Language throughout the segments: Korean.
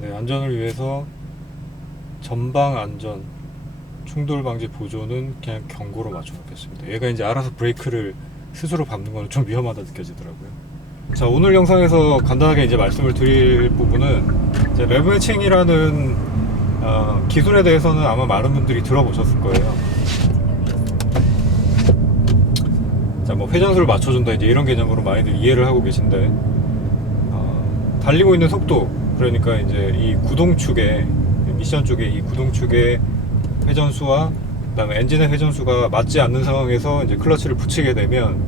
네, 안전을 위해서 전방 안전 충돌 방지 보조는 그냥 경고로 맞춰 놓겠습니다. 얘가 이제 알아서 브레이크를 스스로 밟는 건 좀 위험하다 느껴지더라고요. 자, 오늘 영상에서 간단하게 이제 말씀을 드릴 부분은 이제 레브 매칭이라는 기술에 대해서는 아마 많은 분들이 들어보셨을 거예요. 자, 뭐 회전수를 맞춰준다 이제 이런 개념으로 많이들 이해를 하고 계신데, 달리고 있는 속도, 그러니까 이제 이 구동축에, 미션 쪽에 이 구동축의 회전수와 그다음에 엔진의 회전수가 맞지 않는 상황에서 이제 클러치를 붙이게 되면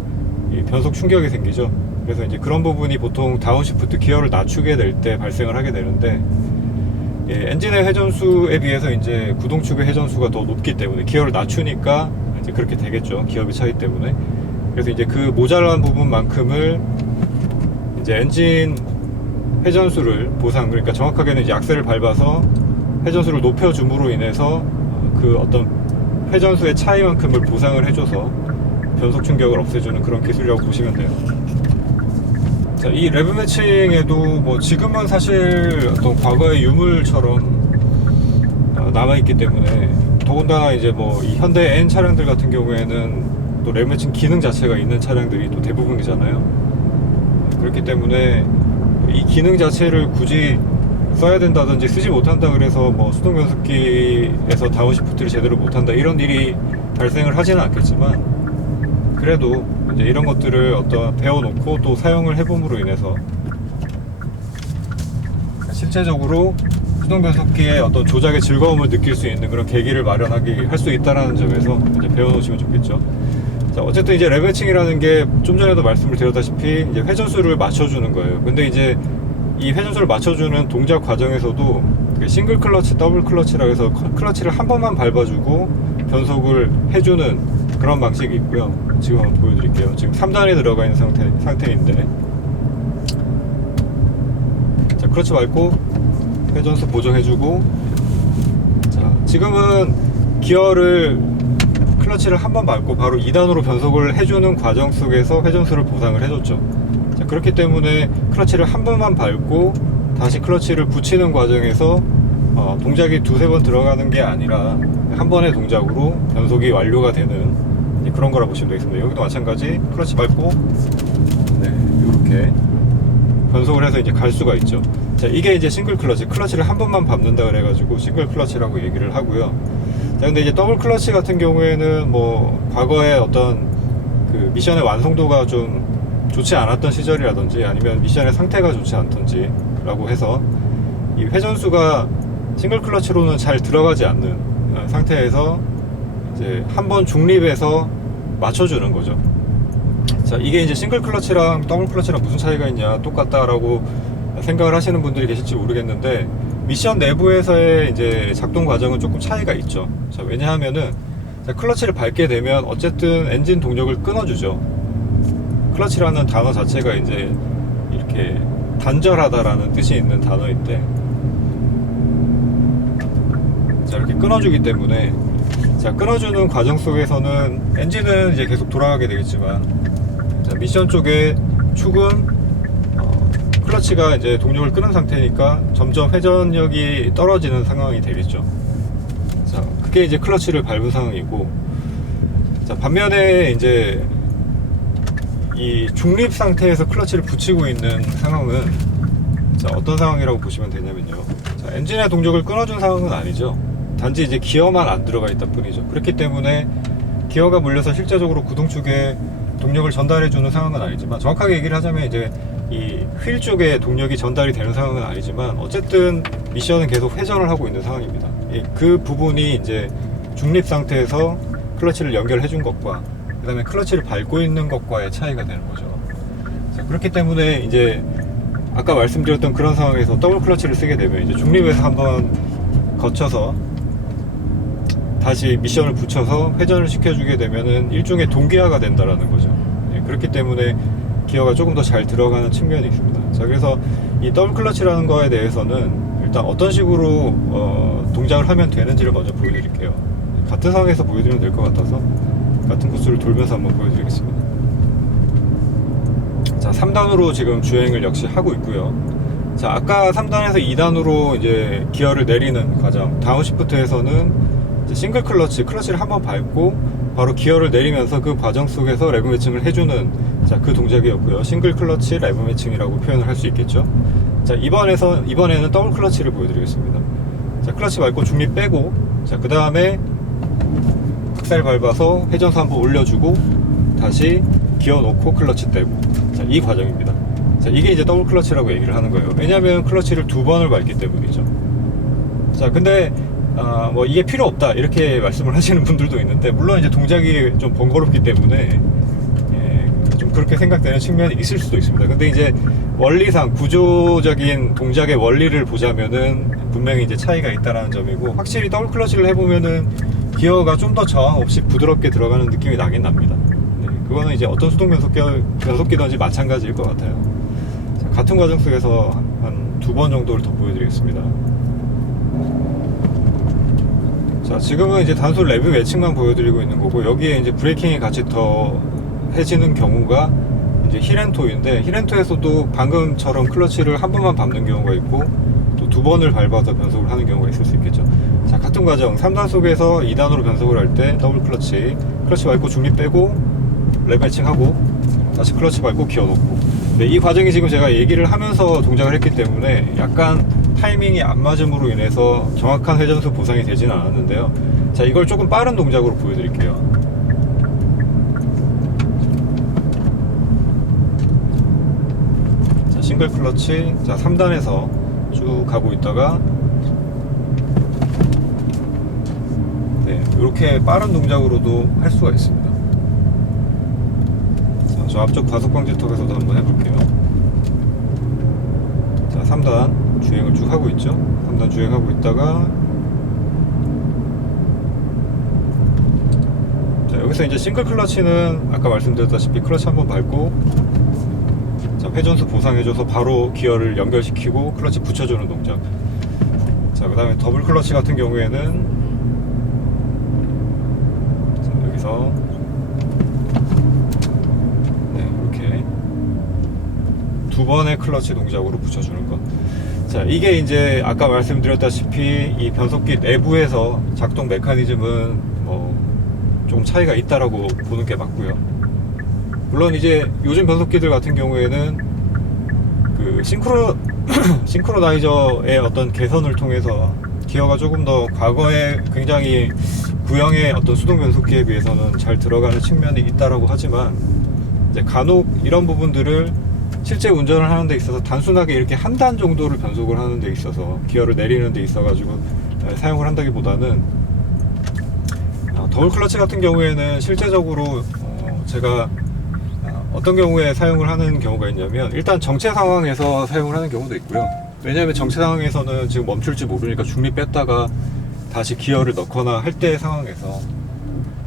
이 변속 충격이 생기죠. 그래서 이제 그런 부분이 보통 다운시프트 기어를 낮추게 될 때 발생을 하게 되는데, 예, 엔진의 회전수에 비해서 이제 구동축의 회전수가 더 높기 때문에 기어를 낮추니까 이제 그렇게 되겠죠. 기업의 차이 때문에. 그래서 이제 그 모자란 부분만큼을 이제 엔진 회전수를 보상, 그러니까 정확하게는 이제 악셀을 밟아서 회전수를 높여줌으로 인해서 그 어떤 회전수의 차이만큼을 보상을 해줘서 변속 충격을 없애주는 그런 기술이라고 보시면 돼요. 자, 이 레브 매칭에도 뭐 지금은 사실 어떤 과거의 유물처럼 남아있기 때문에, 더군다나 이제 뭐 이 현대 N 차량들 같은 경우에는 또 레브 매칭 기능 자체가 있는 차량들이 또 대부분이잖아요. 그렇기 때문에 이 기능 자체를 굳이 써야 된다든지 쓰지 못한다 그래서 뭐 수동 변속기에서 다운시프트를 제대로 못한다 이런 일이 발생을 하지는 않겠지만, 그래도 이제 이런 것들을 어떤 배워놓고 또 사용을 해봄으로 인해서 실제적으로 수동 변속기의 어떤 조작의 즐거움을 느낄 수 있는 그런 계기를 마련하게 할 수 있다는 점에서 이제 배워놓으시면 좋겠죠. 자, 어쨌든 이제 레브 매칭이라는 게 좀 전에도 말씀을 드렸다시피 이제 회전수를 맞춰주는 거예요. 근데 이제 이 회전수를 맞춰주는 동작 과정에서도 싱글 클러치, 더블 클러치라고 해서 클러치를 한 번만 밟아주고 변속을 해주는 그런 방식이 있고요. 지금 한번 보여드릴게요. 지금 3단에 들어가 있는 상태인데, 자, 클러치 밟고 회전수 보정해주고, 자, 지금은 기어를 클러치를 한 번 밟고 바로 2단으로 변속을 해주는 과정 속에서 회전수를 보상을 해줬죠. 자, 그렇기 때문에 클러치를 한 번만 밟고 다시 클러치를 붙이는 과정에서 동작이 두세 번 들어가는 게 아니라 한 번의 동작으로 변속이 완료가 되는 그런 거라 보시면 되겠습니다. 여기도 마찬가지 클러치 밟고 이렇게 변속을 해서 이제 갈 수가 있죠. 자, 이게 이제 싱글 클러치, 클러치를 한 번만 밟는다 그래가지고 싱글 클러치라고 얘기를 하고요. 자, 근데 이제 더블 클러치 같은 경우에는 뭐 과거에 어떤 그 미션의 완성도가 좀 좋지 않았던 시절이라든지 아니면 미션의 상태가 좋지 않던지 라고 해서 이 회전수가 싱글 클러치로는 잘 들어가지 않는 상태에서 이제 한번 중립해서 맞춰주는 거죠. 자, 이게 이제 싱글 클러치랑 더블 클러치랑 무슨 차이가 있냐, 똑같다라고 생각을 하시는 분들이 계실지 모르겠는데, 미션 내부에서의 이제 작동 과정은 조금 차이가 있죠. 자, 왜냐하면은 클러치를 밟게 되면 어쨌든 엔진 동력을 끊어주죠. 클러치라는 단어 자체가 이제 이렇게 단절하다라는 뜻이 있는 단어인데, 자, 이렇게 끊어주기 때문에, 자, 끊어주는 과정 속에서는 엔진은 이제 계속 돌아가게 되겠지만, 자, 미션 쪽에 축은 클러치가 이제 동력을 끊은 상태니까 점점 회전력이 떨어지는 상황이 되겠죠. 자, 그게 이제 클러치를 밟은 상황이고, 자, 반면에 이제 이 중립 상태에서 클러치를 붙이고 있는 상황은, 자, 어떤 상황이라고 보시면 되냐면요. 자, 엔진의 동력을 끊어준 상황은 아니죠. 단지 이제 기어만 안 들어가 있다 뿐이죠. 그렇기 때문에 기어가 물려서 실제적으로 구동축에 동력을 전달해주는 상황은 아니지만, 정확하게 얘기를 하자면 이제 이 휠 쪽에 동력이 전달이 되는 상황은 아니지만, 어쨌든 미션은 계속 회전을 하고 있는 상황입니다. 그 부분이 이제 중립 상태에서 클러치를 연결해 준 것과 그 다음에 클러치를 밟고 있는 것과의 차이가 되는 거죠. 자, 그렇기 때문에 이제 아까 말씀드렸던 그런 상황에서 더블 클러치를 쓰게 되면 이제 중립에서 한번 거쳐서 다시 미션을 붙여서 회전을 시켜주게 되면은 일종의 동기화가 된다라는 거죠. 그렇기 때문에 기어가 조금 더 잘 들어가는 측면이 있습니다. 자, 그래서 이 더블 클러치라는 거에 대해서는 일단 어떤 식으로 동작을 하면 되는지를 먼저 보여드릴게요. 같은 상황에서 보여드리면 될 것 같아서 같은 코스를 돌면서 한번 보여드리겠습니다. 자, 3단으로 지금 주행을 역시 하고 있고요. 자, 아까 3단에서 2단으로 이제 기어를 내리는 과정, 다운시프트에서는 이제 싱글 클러치를 한번 밟고 바로 기어를 내리면서 그 과정 속에서 레브 매칭을 해주는, 자, 그 동작이었고요. 싱글 클러치 레브 매칭이라고 표현을 할 수 있겠죠. 자, 이번에는 더블 클러치를 보여드리겠습니다. 자, 클러치 밟고 중립 빼고, 자, 그 다음에 악셀 밟아서 회전수 한번 올려주고 다시 기어 놓고 클러치 떼고, 자, 이 과정입니다. 자, 이게 이제 더블 클러치라고 얘기를 하는 거예요. 왜냐하면 클러치를 2번을 밟기 때문이죠. 자, 근데 뭐 이게 필요 없다 이렇게 말씀을 하시는 분들도 있는데, 물론 이제 동작이 좀 번거롭기 때문에 좀 그렇게 생각되는 측면이 있을 수도 있습니다. 근데 이제 원리상 구조적인 동작의 원리를 보자면은 분명히 이제 차이가 있다라는 점이고, 확실히 더블 클러치를 해보면은 기어가 좀 더 저항 없이 부드럽게 들어가는 느낌이 나긴 납니다. 네, 그거는 이제 어떤 수동 변속기든지 마찬가지일 것 같아요. 자, 같은 과정 속에서 한 2번 정도를 더 보여드리겠습니다. 자, 지금은 이제 단순 레브 매칭만 보여드리고 있는 거고, 여기에 이제 브레이킹이 같이 더 해지는 경우가 이제 힐앤토인데, 힐앤토에서도 방금처럼 클러치를 한 번만 밟는 경우가 있고, 또 2번을 밟아서 변속을 하는 경우가 있을 수 있겠죠. 자, 같은 과정 3단속에서 2단으로 변속을 할 때 더블 클러치 밟고 중립 빼고 레브 매칭하고 다시 클러치 밟고 기어 놓고, 네, 이 과정이 지금 제가 얘기를 하면서 동작을 했기 때문에 약간 타이밍이 안 맞음으로 인해서 정확한 회전수 보상이 되지는 않았는데요. 자, 이걸 조금 빠른 동작으로 보여드릴게요. 자, 싱글 클러치, 자, 3단에서 쭉 가고 있다가, 네, 이렇게 빠른 동작으로도 할 수가 있습니다. 자, 저 앞쪽 과속 방지턱에서도 한번 해볼게요. 자, 3단 주행을 쭉 하고 있죠. 3단 주행하고 있다가, 자, 여기서 이제 싱글 클러치는 아까 말씀드렸다시피 클러치 한번 밟고, 자, 회전수 보상해줘서 바로 기어를 연결시키고 클러치 붙여주는 동작. 자, 그 다음에 더블 클러치 같은 경우에는, 자, 여기서 네, 이렇게 2번의 클러치 동작으로 붙여주는 것. 자, 이게 이제 아까 말씀드렸다시피 이 변속기 내부에서 작동 메커니즘은 뭐 좀 차이가 있다라고 보는 게 맞고요. 물론 이제 요즘 변속기들 같은 경우에는 그 싱크로나이저의 어떤 개선을 통해서 기어가 조금 더 과거에 굉장히 구형의 어떤 수동 변속기에 비해서는 잘 들어가는 측면이 있다라고 하지만, 이제 간혹 이런 부분들을 실제 운전을 하는 데 있어서 단순하게 이렇게 한 단 정도를 변속을 하는 데 있어서 기어를 내리는 데 있어 가지고 사용을 한다기보다는, 더블 클러치 같은 경우에는 실제적으로 제가 어떤 경우에 사용을 하는 경우가 있냐면, 일단 정체 상황에서 사용을 하는 경우도 있고요. 왜냐하면 정체 상황에서는 지금 멈출지 모르니까 중립 뺐다가 다시 기어를 넣거나 할 때 상황에서,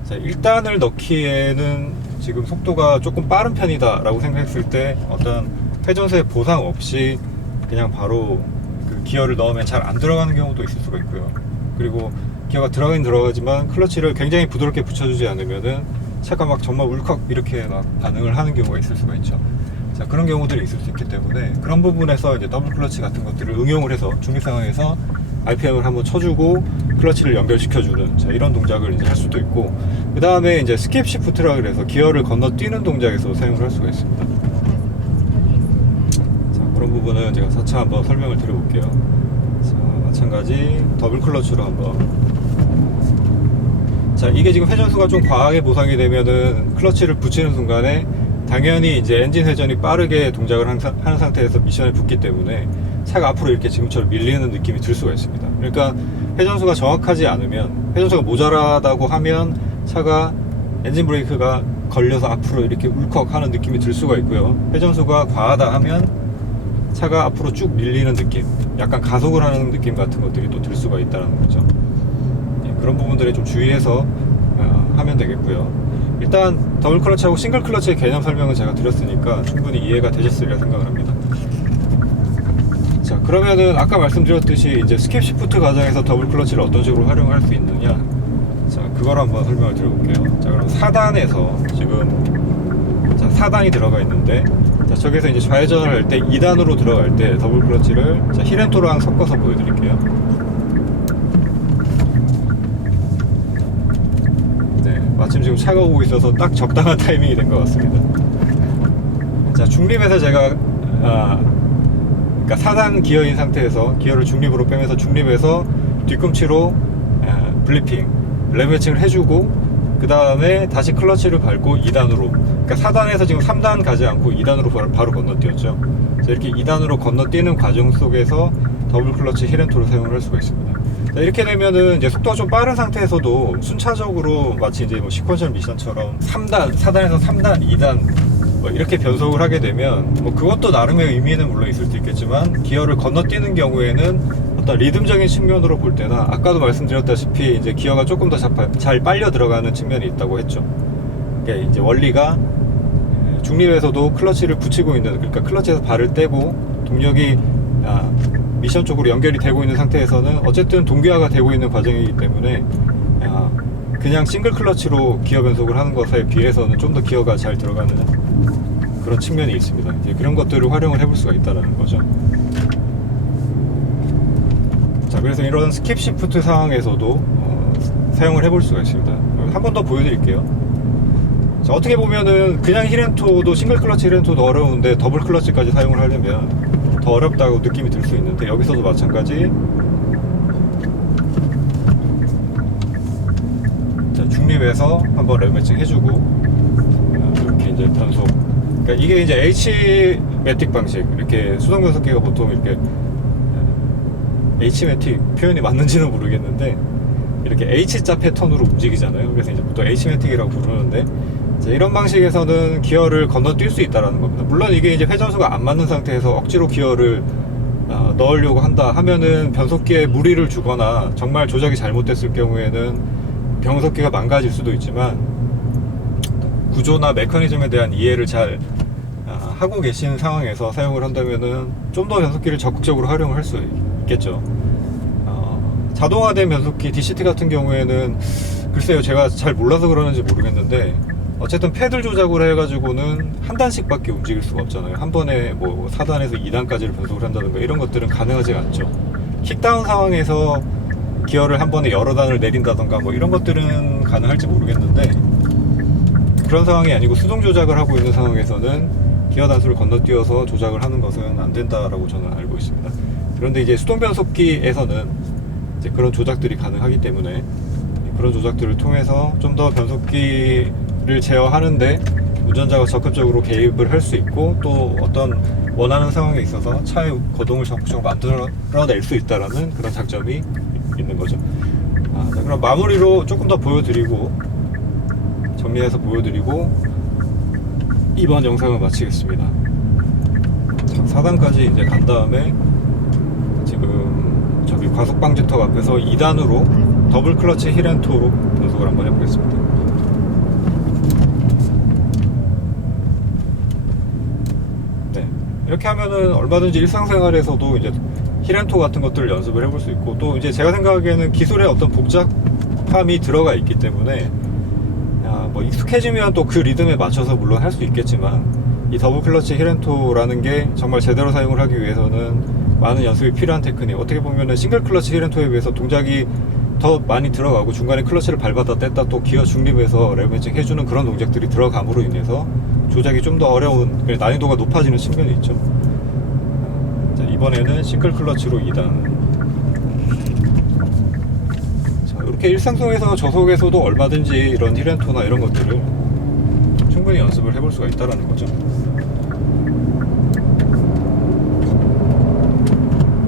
자, 1단을 넣기에는 지금 속도가 조금 빠른 편이다 라고 생각했을 때 어떤 회전수의 보상 없이 그냥 바로 그 기어를 넣으면 잘 안 들어가는 경우도 있을 수가 있고요. 그리고 기어가 들어가긴 들어가지만 클러치를 굉장히 부드럽게 붙여주지 않으면은 차가 막 정말 울컥 이렇게 막 반응을 하는 경우가 있을 수가 있죠. 자, 그런 경우들이 있을 수 있기 때문에 그런 부분에서 이제 더블 클러치 같은 것들을 응용을 해서 중립 상황에서 RPM을 한번 쳐주고 클러치를 연결시켜주는, 자, 이런 동작을 이제 할 수도 있고, 그 다음에 이제 스킵 시프트라 그래서 기어를 건너뛰는 동작에서 사용을 할 수가 있습니다. 자, 그런 부분은 제가 4차 한번 설명을 드려볼게요. 자, 마찬가지 더블 클러치로 한번. 자, 이게 지금 회전수가 좀 과하게 보상이 되면은 클러치를 붙이는 순간에 당연히 이제 엔진 회전이 빠르게 동작을 하는 상태에서 미션에 붙기 때문에 차가 앞으로 이렇게 지금처럼 밀리는 느낌이 들 수가 있습니다. 그러니까 회전수가 정확하지 않으면, 회전수가 모자라다고 하면 차가 엔진 브레이크가 걸려서 앞으로 이렇게 울컥 하는 느낌이 들 수가 있고요. 회전수가 과하다 하면 차가 앞으로 쭉 밀리는 느낌, 약간 가속을 하는 느낌 같은 것들이 또 들 수가 있다는 거죠. 그런 부분들에 좀 주의해서 하면 되겠고요. 일단 더블 클러치하고 싱글 클러치의 개념 설명은 제가 드렸으니까 충분히 이해가 되셨으리라 생각을 합니다. 자, 그러면은 아까 말씀드렸듯이 이제 스킵 시프트 과정에서 더블 클러치를 어떤 식으로 활용할 수 있느냐, 자, 그걸 한번 설명을 드려볼게요. 자, 그럼 4단에서 지금, 자, 4단이 들어가 있는데 자, 저기서 이제 좌회전을 할 때 2단으로 들어갈 때 더블 클러치를 자, 힐앤토랑 섞어서 보여드릴게요. 네, 마침 지금 차가 오고 있어서 딱 적당한 타이밍이 된 것 같습니다. 자, 중립에서 제가 그러니까 4단 기어인 상태에서 기어를 중립으로 빼면서 중립에서 뒤꿈치로 블리핑 램 매칭을 해주고 그 다음에 다시 클러치를 밟고 2단으로, 그러니까 4단에서 지금 3단 가지 않고 2단으로 바로 건너뛰었죠. 자, 이렇게 2단으로 건너뛰는 과정 속에서 더블 클러치 힐앤토를 사용을 할 수가 있습니다. 자, 이렇게 되면은 이제 속도가 좀 빠른 상태에서도 순차적으로 마치 이제 뭐 시퀀셜 미션처럼 3단, 4단에서 3단, 2단 뭐 이렇게 변속을 하게 되면 뭐 그것도 나름의 의미는 물론 있을 수 있겠지만 기어를 건너뛰는 경우에는 어떤 리듬적인 측면으로 볼 때나 아까도 말씀드렸다시피 이제 기어가 조금 더 잘 빨려 들어가는 측면이 있다고 했죠. 그러니까 이제 원리가 중립에서도 클러치를 붙이고 있는, 그러니까 클러치에서 발을 떼고 동력이 미션 쪽으로 연결이 되고 있는 상태에서는 어쨌든 동기화가 되고 있는 과정이기 때문에 그냥 싱글 클러치로 기어 변속을 하는 것에 비해서는 좀 더 기어가 잘 들어가는 그런 측면이 있습니다. 이제 그런 것들을 활용을 해볼 수가 있다는 거죠. 자, 그래서 이런 스킵 시프트 상황에서도 사용을 해볼 수가 있습니다. 한 번 더 보여드릴게요. 자, 어떻게 보면은 그냥 힐앤토도 싱글 클러치 힐앤토도 어려운데 더블 클러치까지 사용을 하려면 더 어렵다고 느낌이 들 수 있는데 여기서도 마찬가지. 자, 중립에서 한번 램 매칭 해주고 이렇게 이제 단속. 그러니까 이게 이제 H 매틱 방식, 이렇게 수동 변속기가 보통 이렇게 H매틱 표현이 맞는지는 모르겠는데 이렇게 H자 패턴으로 움직이잖아요. 그래서 이제 보통 H매틱이라고 부르는데 이런 방식에서는 기어를 건너뛸 수 있다는 겁니다. 물론 이게 이제 회전수가 안 맞는 상태에서 억지로 기어를 넣으려고 한다 하면은 변속기에 무리를 주거나 정말 조작이 잘못됐을 경우에는 변속기가 망가질 수도 있지만 구조나 메커니즘에 대한 이해를 잘 하고 계신 상황에서 사용을 한다면은 좀 더 변속기를 적극적으로 활용을 할 수 있겠죠. 자동화된 변속기 DCT 같은 경우에는 글쎄요, 제가 잘 몰라서 그러는지 모르겠는데 어쨌든 패들 조작으로 해가지고는 한 단씩밖에 움직일 수가 없잖아요. 한 번에 뭐 4단에서 2단까지를 변속을 한다든가 이런 것들은 가능하지 않죠. 킥다운 상황에서 기어를 한 번에 여러 단을 내린다던가 뭐 이런 것들은 가능할지 모르겠는데 그런 상황이 아니고 수동 조작을 하고 있는 상황에서는 기어 단수를 건너뛰어서 조작을 하는 것은 안 된다라고 저는 알고 있습니다. 그런데 이제 수동 변속기에서는 이제 그런 조작들이 가능하기 때문에 그런 조작들을 통해서 좀 더 변속기를 제어하는데 운전자가 적극적으로 개입을 할 수 있고 또 어떤 원하는 상황에 있어서 차의 거동을 적극적으로 만들어낼 수 있다라는 그런 장점이 있는 거죠. 자, 그럼 마무리로 조금 더 보여드리고 정리해서 보여드리고 이번 영상을 마치겠습니다. 자, 4단까지 이제 간 다음에 지금 저기 과속 방지턱 앞에서 2단으로 더블 클러치 힐앤토로 변속을 한번 해보겠습니다. 네, 이렇게 하면은 얼마든지 일상생활에서도 이제 힐앤토 같은 것들을 연습을 해볼 수 있고 또 이제 제가 생각하기에는 기술에 어떤 복잡함이 들어가 있기 때문에 뭐 익숙해지면 또 그 리듬에 맞춰서 물론 할 수 있겠지만 이 더블 클러치 힐앤토라는 게 정말 제대로 사용을 하기 위해서는 많은 연습이 필요한 테크닉. 어떻게 보면은 싱글 클러치 힐앤토에 비해서 동작이 더 많이 들어가고 중간에 클러치를 밟았다 뗐다 또 기어 중립에서 램 매칭 해주는 그런 동작들이 들어감으로 인해서 조작이 좀 더 어려운, 난이도가 높아지는 측면이 있죠. 자, 이번에는 싱글 클러치로 2단. 이렇게 일상 속에서 저속에서도 얼마든지 이런 힐앤토나 이런 것들을 충분히 연습을 해볼 수가 있다는 거죠.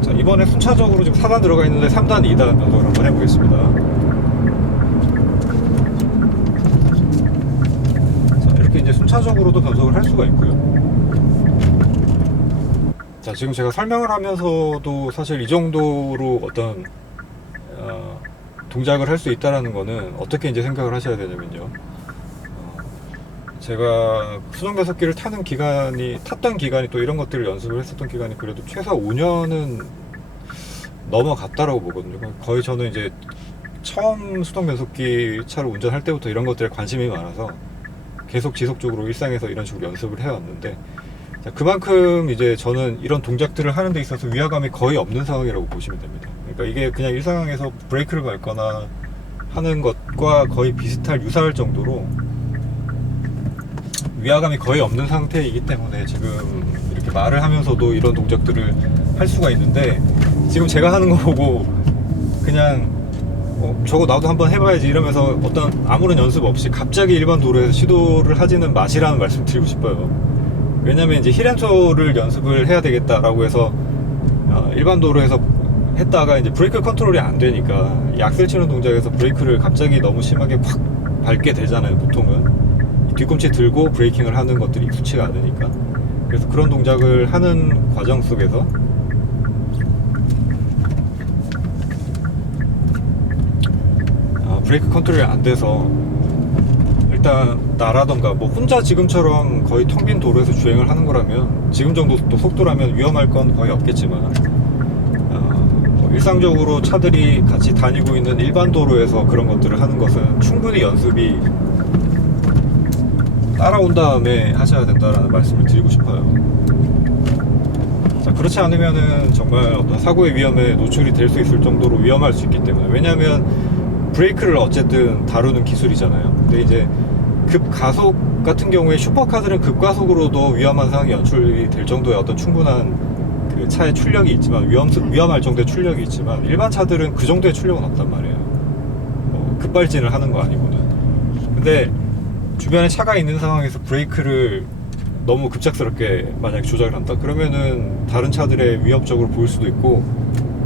자, 이번에 순차적으로 지금 4단 들어가 있는데 3단, 2단 변속을 한번 해보겠습니다. 자, 이렇게 이제 순차적으로도 변속을 할 수가 있고요. 자, 지금 제가 설명을 하면서도 사실 이 정도로 어떤 동작을 할 수 있다라는 거는 어떻게 이제 생각을 하셔야 되냐면요. 제가 수동 변속기를 탔던 기간이 또 이런 것들을 연습을 했었던 기간이 그래도 최소 5년은 넘어갔다라고 보거든요. 거의 저는 이제 처음 수동 변속기 차를 운전할 때부터 이런 것들에 관심이 많아서 계속 지속적으로 일상에서 이런 식으로 연습을 해왔는데 자, 그만큼 이제 저는 이런 동작들을 하는 데 있어서 위화감이 거의 없는 상황이라고 보시면 됩니다. 그러니까 이게 그냥 일상에서 브레이크를 밟거나 하는 것과 거의 비슷할 유사할 정도로 위화감이 거의 없는 상태이기 때문에 지금 이렇게 말을 하면서도 이런 동작들을 할 수가 있는데, 지금 제가 하는 거 보고 그냥 저거 나도 한번 해봐야지 이러면서 어떤 아무런 연습 없이 갑자기 일반 도로에서 시도를 하지는 마시라는 말씀 드리고 싶어요. 왜냐면 이제 힐앤토를 연습을 해야 되겠다라고 해서 일반 도로에서 했다가 이제 브레이크 컨트롤이 안 되니까 이 악셀 치는 동작에서 브레이크를 갑자기 너무 심하게 확 밟게 되잖아요. 보통은 뒤꿈치 들고 브레이킹을 하는 것들이 익숙치가 않으니까. 그래서 그런 동작을 하는 과정 속에서 브레이크 컨트롤이 안 돼서 일단 나라던가 뭐 혼자 지금처럼 거의 텅 빈 도로에서 주행을 하는 거라면, 지금 정도 또 속도라면 위험할 건 거의 없겠지만 일상적으로 차들이 같이 다니고 있는 일반 도로에서 그런 것들을 하는 것은 충분히 연습이 따라온 다음에 하셔야 된다라는 말씀을 드리고 싶어요. 자, 그렇지 않으면은 정말 어떤 사고의 위험에 노출이 될 수 있을 정도로 위험할 수 있기 때문에. 왜냐하면 브레이크를 어쨌든 다루는 기술이잖아요. 근데 이제 급가속 같은 경우에 슈퍼카들은 급가속으로도 위험한 상황이 연출이 될 정도의 어떤 충분한 그 차의 출력이 있지만, 위험할 정도의 출력이 있지만, 일반 차들은 그 정도의 출력은 없단 말이에요. 급발진을 하는 거 아니고는. 근데 주변에 차가 있는 상황에서 브레이크를 너무 급작스럽게 만약에 조작을 한다 그러면은 다른 차들의 위협적으로 보일 수도 있고,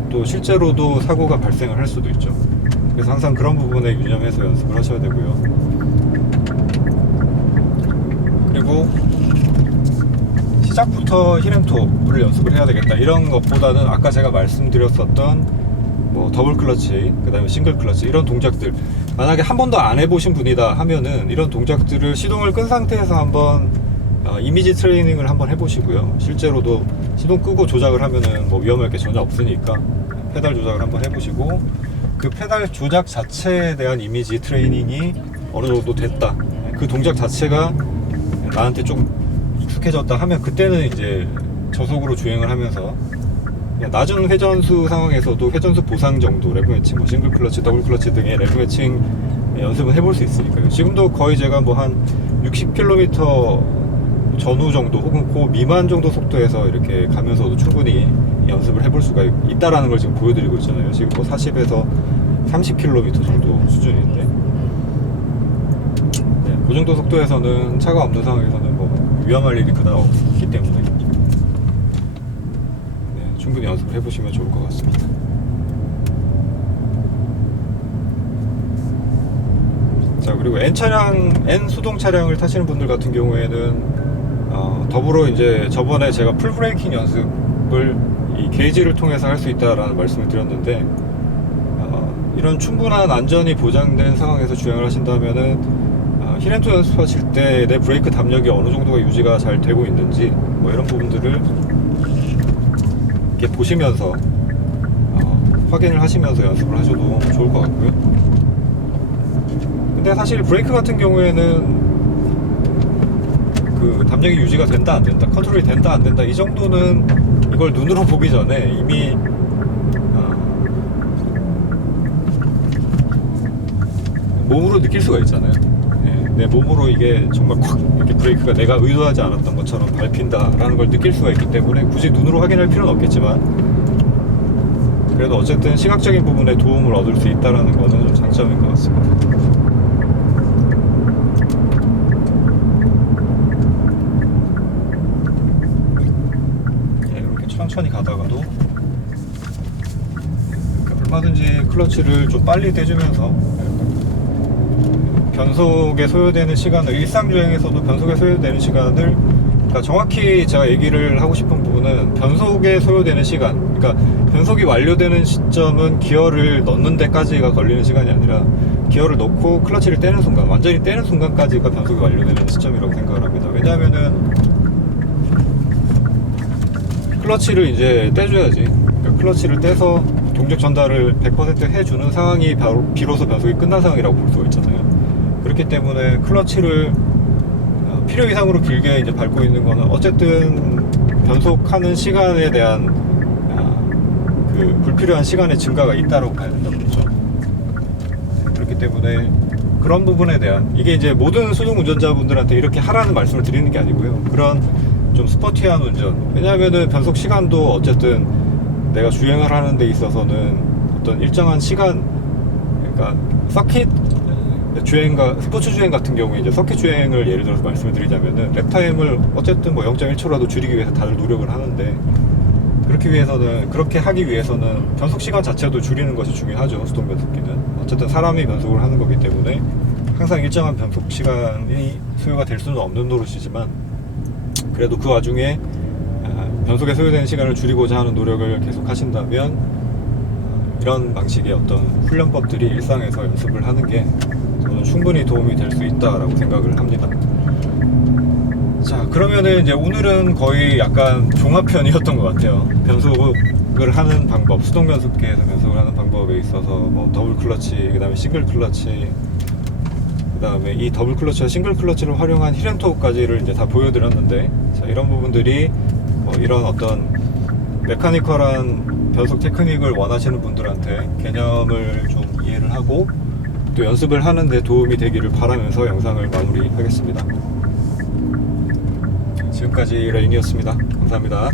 또 실제로도 사고가 발생을 할 수도 있죠. 그래서 항상 그런 부분에 유념해서 연습을 하셔야 되고요. 그리고 시작부터 힐앤톱을 연습을 해야 되겠다 이런 것보다는 아까 제가 말씀드렸었던 뭐 더블 클러치, 그 다음에 싱글 클러치, 이런 동작들, 만약에 한 번도 안 해보신 분이다 하면은 이런 동작들을 시동을 끈 상태에서 한번 이미지 트레이닝을 한번 해보시고요. 실제로도 시동 끄고 조작을 하면은 뭐 위험할 게 전혀 없으니까 페달 조작을 한번 해보시고, 그 페달 조작 자체에 대한 이미지 트레이닝이 어느 정도 됐다, 그 동작 자체가 나한테 좀 익숙해졌다 하면 그때는 이제 저속으로 주행을 하면서 낮은 회전수 상황에서도 회전수 보상 정도 레브 매칭, 뭐 싱글 클러치, 더블 클러치 등의 레브 매칭 연습을 해볼 수 있으니까요. 지금도 거의 제가 뭐 한 60km 전후 정도 혹은 그 미만 정도 속도에서 이렇게 가면서도 충분히 연습을 해볼 수가 있다라는 걸 지금 보여드리고 있잖아요. 지금 뭐 40에서 30km 정도 수준인데, 네, 그 정도 속도에서는 차가 없는 상황에서는 뭐 위험할 일이 그다지 없기 때문에 충분히 연습을 해보시면 좋을 것 같습니다. 자, 그리고 N 수동 차량을 타시는 분들 같은 경우에는 더불어 이제 저번에 제가 풀 브레이킹 연습을 이 게이지를 통해서 할 수 있다라는 말씀을 드렸는데, 이런 충분한 안전이 보장된 상황에서 주행을 하신다면은 힐앤토 연습하실 때 내 브레이크 담력이 어느 정도가 유지가 잘 되고 있는지 뭐 이런 부분들을 이렇게 보시면서 확인을 하시면서 연습을 하셔도 좋을 것 같고요. 근데 사실 브레이크 같은 경우에는 그 담력이 유지가 된다 안 된다, 컨트롤이 된다 안 된다, 이 정도는 이걸 눈으로 보기 전에 이미 몸으로 느낄 수가 있잖아요. 내 몸으로 이게 정말 콱 이렇게 브레이크가 내가 의도하지 않았던 것처럼 밟힌다라는 걸 느낄 수가 있기 때문에 굳이 눈으로 확인할 필요는 없겠지만, 그래도 어쨌든 시각적인 부분에 도움을 얻을 수 있다는 것은 좀 장점인 것 같습니다. 이렇게 천천히 가다가도 얼마든지 클러치를 좀 빨리 떼주면서 변속에 소요되는 시간을, 일상주행에서도 변속에 소요되는 시간을, 그러니까 정확히 제가 얘기를 하고 싶은 부분은 변속에 소요되는 시간, 그러니까 변속이 완료되는 시점은 기어를 넣는 데까지가 걸리는 시간이 아니라 기어를 넣고 클러치를 떼는 순간, 완전히 떼는 순간까지가 변속이 완료되는 시점이라고 생각을 합니다. 왜냐하면은 클러치를 이제 떼줘야지, 그러니까 클러치를 떼서 동력 전달을 100% 해주는 상황이 비로소 변속이 끝난 상황이라고 볼 수가 있잖아요. 그렇기 때문에 클러치를 필요 이상으로 길게 이제 밟고 있는 거는 어쨌든 변속하는 시간에 대한 그 불필요한 시간의 증가가 있다고 봐야 된다고 그러죠. 그렇기 때문에 그런 부분에 대한, 이게 이제 모든 수동 운전자분들한테 이렇게 하라는 말씀을 드리는 게 아니고요. 그런 좀 스포티한 운전, 왜냐하면은 변속 시간도 어쨌든 내가 주행을 하는 데 있어서는 어떤 일정한 시간, 그러니까 서킷 주행과 스포츠 주행 같은 경우에 이제 서킷 주행을 예를 들어서 말씀을 드리자면은 랩타임을 어쨌든 뭐 0.1초라도 줄이기 위해서 다들 노력을 하는데, 그렇게 하기 위해서는 변속 시간 자체도 줄이는 것이 중요하죠. 수동 변속기는 어쨌든 사람이 변속을 하는 거기 때문에 항상 일정한 변속 시간이 소요가 될 수는 없는 노릇이지만, 그래도 그 와중에 변속에 소요되는 시간을 줄이고자 하는 노력을 계속 하신다면 이런 방식의 어떤 훈련법들이 일상에서 연습을 하는 게 저는 충분히 도움이 될 수 있다라고 생각을 합니다. 자, 그러면은 이제 오늘은 거의 약간 종합편이었던 것 같아요. 변속을 하는 방법, 수동 변속기에서 변속을 하는 방법에 있어서 뭐 더블 클러치, 그 다음에 싱글 클러치, 그 다음에 이 더블 클러치와 싱글 클러치를 활용한 힐앤토까지를 이제 다 보여드렸는데, 자, 이런 부분들이 뭐 이런 어떤 메카니컬한 변속 테크닉을 원하시는 분들한테 개념을 좀 이해를 하고 또 연습을 하는데 도움이 되기를 바라면서 영상을 마무리하겠습니다. 지금까지 레인이었습니다. 감사합니다.